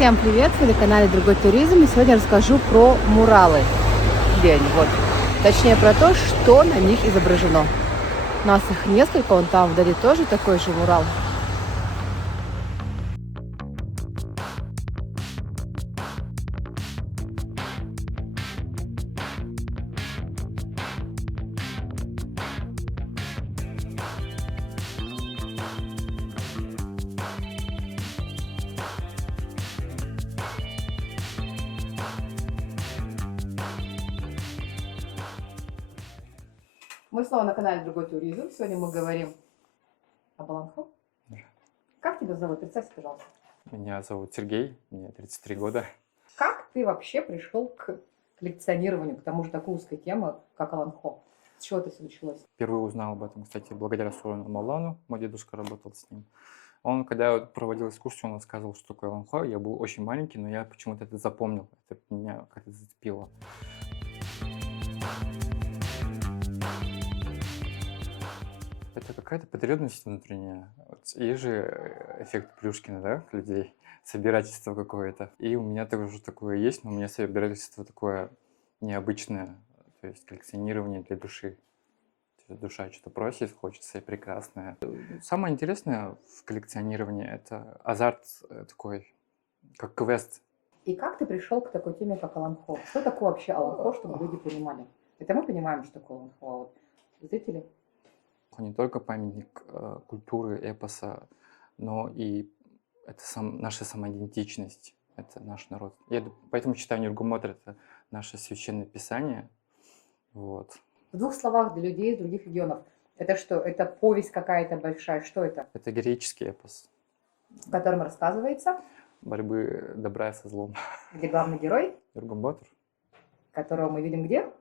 Всем привет! Вы на канале Другой Туризм. И сегодня расскажу про муралы. Где они? Вот. Точнее про то, что на них изображено. У нас их несколько, вон там вдали тоже такой же мурал. Мы снова на канале Другой Туризм. Сегодня мы говорим о Аланхо. Как тебя зовут? Представься, пожалуйста. Меня зовут Сергей, мне 33 года. Как ты вообще пришел к коллекционированию, к тому же такой узкой темы, как Аланхо? С чего это все началось? Впервые узнал об этом, кстати, благодаря Сурану Маулану. Мой дедушка работал с ним. Он, когда я проводил экскурсию, он рассказывал, что такое Аланхо. Я был очень маленький, но я почему-то это запомнил. Это меня как-то зацепило. Это какая-то потребность внутренняя. Вот есть же эффект Плюшкина, да, людей, собирательство какое-то. И у меня тоже такое есть, но у меня собирательство такое необычное, то есть коллекционирование для души. Душа что-то просит, хочется и прекрасное. Самое интересное в коллекционировании – это азарт такой, как квест. И как ты пришел к такой теме, как Аланхо? Что такое вообще Аланхо, чтобы люди понимали? Это мы понимаем, что такое Аланхо, а вот зрители? Не только памятник культуры, эпоса, но и это наша самоидентичность, это наш народ. Я поэтому считаю, Нюргумбатор – это наше священное писание. Вот. В двух словах для людей из других регионов. Это что? Это повесть какая-то большая? Что это? Это героический эпос. В котором рассказывается? Борьбы добра со злом. Где главный герой? Нюргумбатор. Которого мы видим где?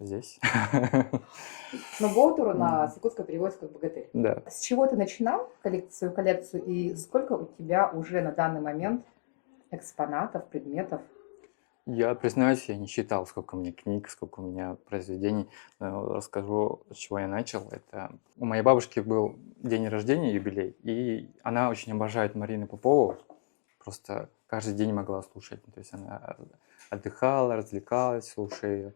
Здесь. Но Боутуру на якутском переводится как богатырь. Да. С чего ты начинал свою коллекцию и сколько у тебя уже на данный момент экспонатов, предметов? Я признаюсь, я не считал, сколько у меня книг, сколько у меня произведений. Но расскажу, с чего я начал. Это у моей бабушки был день рождения, юбилей, и она очень обожает Марину Попову. Просто каждый день могла слушать. То есть она отдыхала, развлекалась, слушая ее.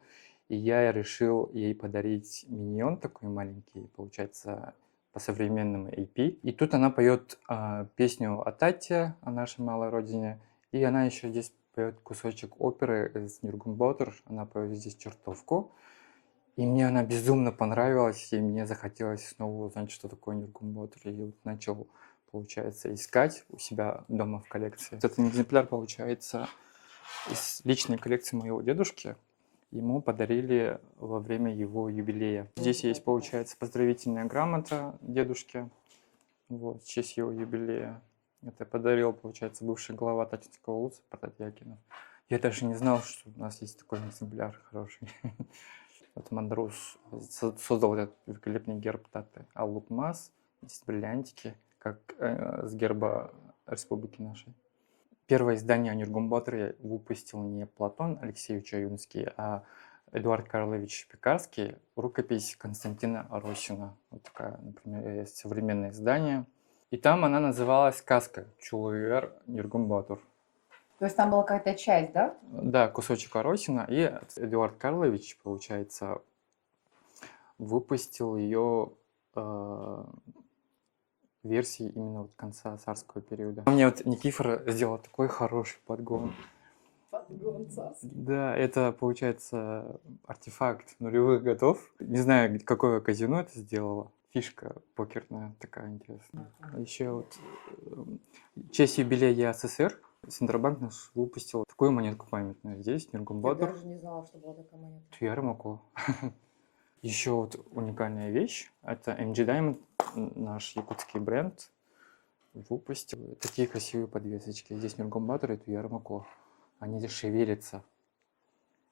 И я решил ей подарить миньон такой маленький, получается, по современному AP. И тут она поет песню о Тате, о нашей малой родине. И она еще здесь поет кусочек оперы из Нюргумбатор. Она поет здесь чертовку. И мне она безумно понравилась, и мне захотелось снова узнать, что такое Нюргумбатор. И вот начал, получается, искать у себя дома в коллекции. Этот экземпляр, получается, из личной коллекции моего дедушки. Ему подарили во время его юбилея. Здесь есть, получается, поздравительная грамота дедушке, вот, в честь его юбилея. Это подарил, получается, бывший глава Татинского улуса Протат Якинов. Я даже не знал, что у нас есть такой экземпляр хороший. Вот Мандрус создал этот великолепный герб Таты Аллукмас. Здесь бриллиантики, как с герба республики нашей. Первое издание о Нюргумбаторе выпустил не Платон Алексеевич Аюнский, а Эдуард Карлович Пекарский, рукопись Константина Рощина. Вот такая, например, есть современное издание. И там она называлась «Сказка Чулуэр Нюргумбатор». То есть там была какая-то часть, да? Да, кусочек Аросина. И Эдуард Карлович, получается, выпустил ее версии именно вот конца царского периода. Мне вот Никифор сделал такой хороший подгон. Подгон царский. Да, это, получается, артефакт нулевых годов. Не знаю, какое казино это сделало. Фишка покерная такая интересная. Еще вот в честь юбилея СССР Центробанк наш выпустил такую монетку памятную. Здесь Нюргумбатор. Я даже не знала, что была такая монета. Туярмако. Еще вот уникальная вещь. Это MG Diamond, наш якутский бренд, выпустил такие красивые подвесочки. Здесь Нюргумбатор и Туярмако. Они здесь шевелятся.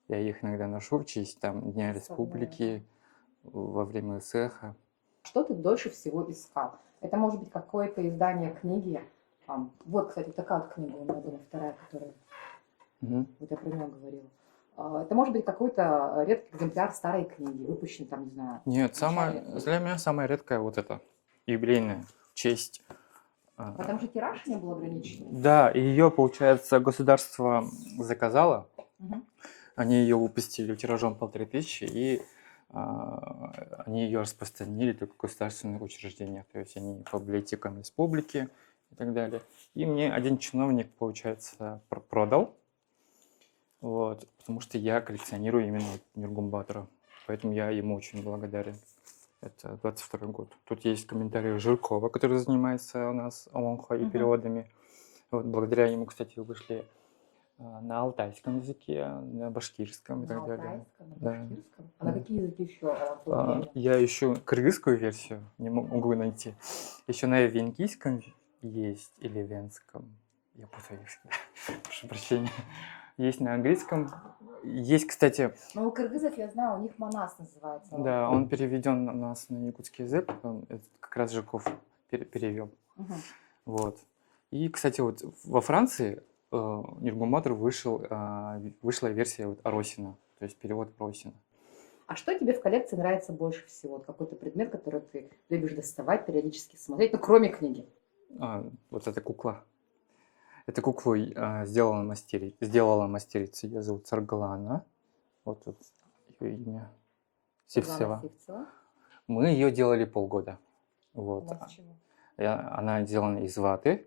Я их иногда ношу в честь там, Дня Республики, во время СЭХа. Что ты дольше всего искал? Это может быть какое-то издание книги. Вот, кстати, такая вот книга у меня дома, вторая, которая... Вот я про нее говорила. Это может быть какой-то редкий экземпляр старой книги, выпущенный там, не знаю. Нет, для меня самая редкая вот эта, юбилейная, в честь Потому что тираж не был ограниченный. Да, и ее, получается, государство заказало. Угу. Они ее выпустили тиражом 1500, и они ее распространили только в государственных учреждениях, то есть они по библиотекам республики и так далее. И мне один чиновник, получается, продал, вот, потому что я коллекционирую именно Нургун Батора, поэтому я ему очень благодарен. Это 22 год. Тут есть комментарий Жиркова, который занимается у нас Олонхо и переводами. Вот, благодаря ему, кстати, вышли на алтайском языке, на башкирском и так далее. На башкирском? А на какие языки еще? Я ищу кыргызскую версию, не могу найти. Еще на венгийском есть или венском. Я путаю их всегда. Прошу прощения. Есть на английском. Есть, кстати... Ну, у кыргызов, я знаю, у них Манас называется. Да, он переведен у нас на якутский язык. Он как раз Жирков перевел. Вот. И, кстати, вот во Франции Нургун Батор вышла версия вот Аросина, то есть перевод Аросина. А что тебе в коллекции нравится больше всего? Какой-то предмет, который ты любишь доставать, периодически смотреть, ну, кроме книги? Вот эта кукла. Эту куклу сделала мастерица. Ее зовут Саргалана. Вот тут ее имя. Сивцева. Мы ее делали полгода. Вот. Она сделана из ваты.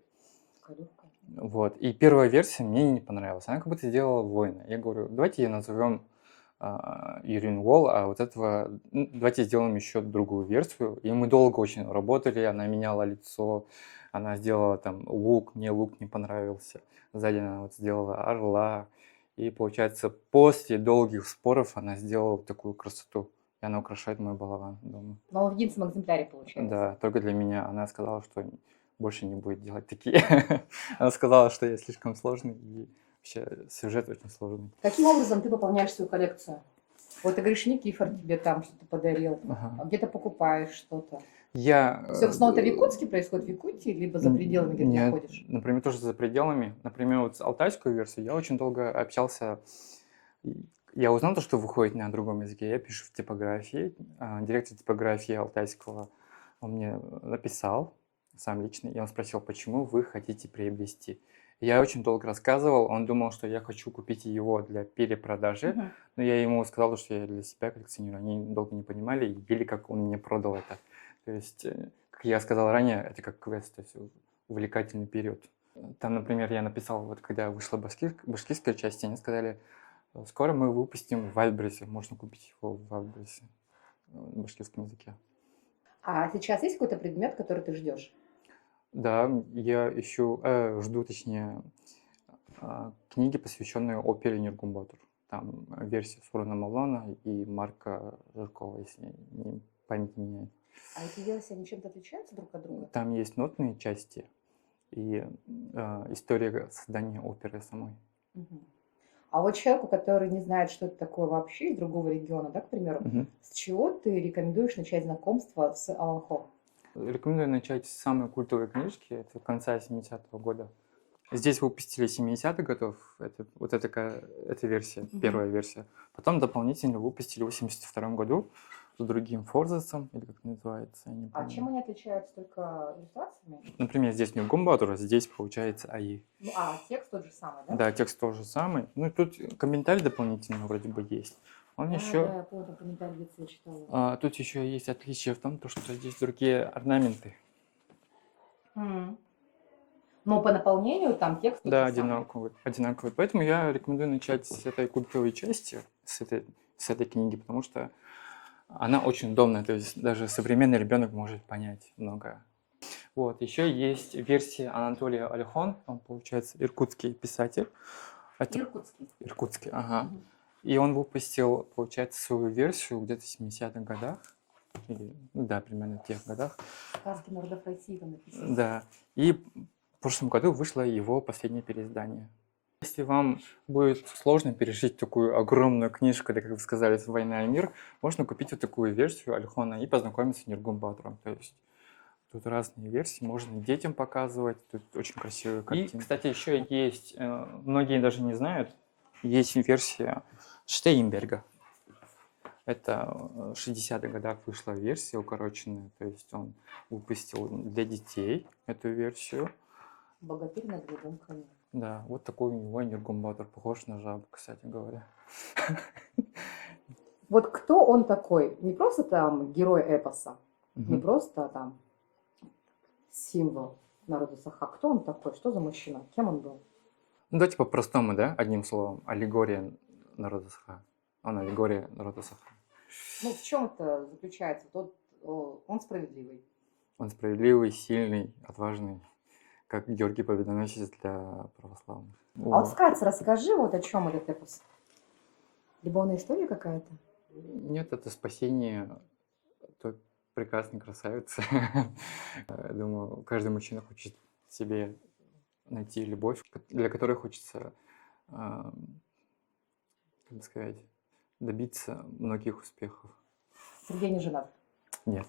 Вот. И первая версия мне не понравилась. Она как будто сделала воина. Я говорю, давайте ее назовем Юрин Уолл, а вот этого давайте сделаем еще другую версию. И мы долго очень работали. Она меняла лицо. Она сделала там лук. Мне лук не понравился. Сзади она вот сделала орла. И получается, после долгих споров она сделала вот такую красоту. И она украшает мой балаван дома. Но он в единственном экземпляре получается. Да, только для меня. Она сказала, что больше не будет делать такие. Она сказала, что я слишком сложный, и вообще сюжет очень сложный. Каким образом ты пополняешь свою коллекцию? Вот ты говоришь, Никифор тебе там что-то подарил, а где-то покупаешь что-то. Все снова-то в Якутске происходит, в Якутии, либо за пределами, где ты находишь? Например, тоже за пределами. Например, вот с алтайскую версию я очень долго общался. Я узнал, что выходит на другом языке. Я пишу в типографии. Директор типографии алтайского он мне написал сам лично, и он спросил, почему вы хотите приобрести. Я очень долго рассказывал, он думал, что я хочу купить его для перепродажи, но я ему сказал, что я для себя коллекционирую. Они долго не понимали и видели, как он мне продал это. То есть, как я сказал ранее, это как квест, то есть увлекательный период. Там, например, я написал, вот когда вышла башкирская часть, они сказали, скоро мы выпустим в Вайлдберрисе, можно купить его в Вайлдберрисе на башкирском языке. А сейчас есть какой-то предмет, который ты ждешь? Да, я жду, точнее, книги, посвященные опере Нургун Батор. Там версия Сурана Мавлана и Марка Жиркова, если память не меняет. А эти версии, они чем-то отличаются друг от друга? Там есть нотные части и история создания оперы самой. А вот человеку, который не знает, что это такое вообще, из другого региона, да, к примеру, с чего ты рекомендуешь начать знакомство с Олонхо? Рекомендую начать с самой культовой книжки, это конца 70-го года. Здесь выпустили 70-х годов, это версия, первая версия. Потом дополнительно выпустили в 82-м году с другим форзацем, или как это называется, я не помню. А чем они отличаются, только иллюстрациями? Например, здесь Нургун Батор, а здесь получается АИ. Ну, а текст тот же самый, да? Да, текст тот же самый. Ну и тут комментарий дополнительно вроде бы есть. Он еще... Да, я помню, комментарий я читала. Тут еще есть отличие в том, что здесь другие орнаменты. Но по наполнению там текст тот да, же самый. одинаковый. Поэтому я рекомендую начать с этой культовой части, с этой книги, потому что она очень удобная, то есть даже современный ребенок может понять многое. Вот, еще есть версия Анатолия Алихон, он, получается, иркутский писатель. Иркутский, ага. И он выпустил, получается, свою версию где-то в 70-х годах. Да, примерно в тех годах. Сказки народов России там написано. Да. И в прошлом году вышло его последнее переиздание. Если вам будет сложно пережить такую огромную книжку, как вы сказали, «Война и мир», можно купить вот такую версию Алихона и познакомиться с Нургун Батором. То есть тут разные версии, можно детям показывать, тут очень красивые картинки. И, кстати, еще есть, многие даже не знают, есть версия Штейнберга. Это в 60-х годах вышла версия укороченная, то есть он выпустил для детей эту версию. Богатырь на гнедом коне. Да, вот такой у него Нюргумбатор, похож на жабу, кстати говоря. Вот кто он такой? Не просто там герой эпоса, не Мгм. просто там символ народа Саха. Кто он такой? Что за мужчина? Кем он был? Ну, давайте по-простому, да, одним словом. Аллегория народа Саха. Он аллегория народа Саха. Ну, в чем это заключается? Он справедливый. Он справедливый, сильный, отважный, как Георгий Победоносец для православных. А вот вкратце расскажи, вот о чем этот эпос. Любовная история какая-то? Нет, это спасение той прекрасной красавицы. Думаю, каждый мужчина хочет себе найти любовь, для которой хочется, как бы сказать, добиться многих успехов. Сергей не женат. Нет.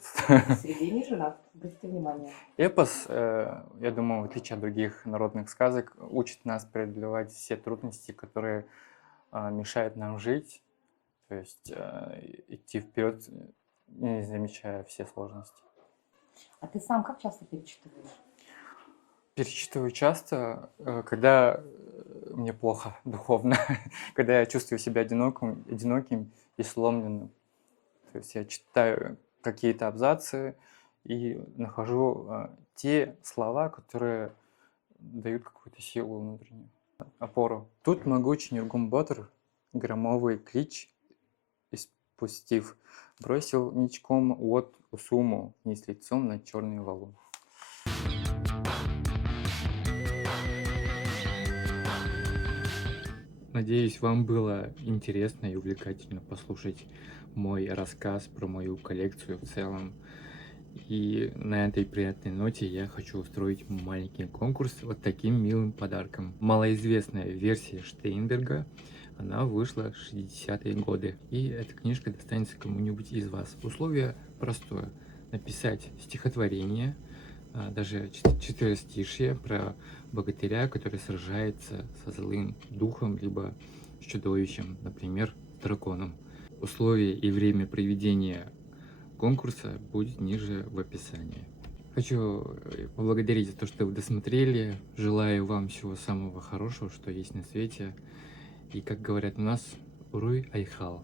Сергей не женат. Обратите внимание. Эпос, я думаю, в отличие от других народных сказок, учит нас преодолевать все трудности, которые мешают нам жить, то есть идти вперед, не замечая все сложности. А ты сам как часто перечитываешь? Перечитываю часто, когда мне плохо духовно, когда я чувствую себя одиноким и сломленным. То есть я читаю какие-то абзацы и нахожу те слова, которые дают какую-то силу внутреннюю, опору. Тут могучий Нюргумбатор, громовый клич испустив, бросил ничком от Усуму, низ лицом на черный валун. Надеюсь, вам было интересно и увлекательно послушать мой рассказ про мою коллекцию в целом. И на этой приятной ноте я хочу устроить маленький конкурс вот таким милым подарком. Малоизвестная версия Штейнберга, она вышла в 60-е годы. И эта книжка достанется кому-нибудь из вас. Условие простое. Написать стихотворение, даже четверостишие про богатыря, который сражается со злым духом, либо с чудовищем, например, драконом. Условия и время проведения конкурса будет ниже в описании. Хочу поблагодарить за то, что вы досмотрели. Желаю вам всего самого хорошего, что есть на свете. И, как говорят у нас, Уруй Айхал.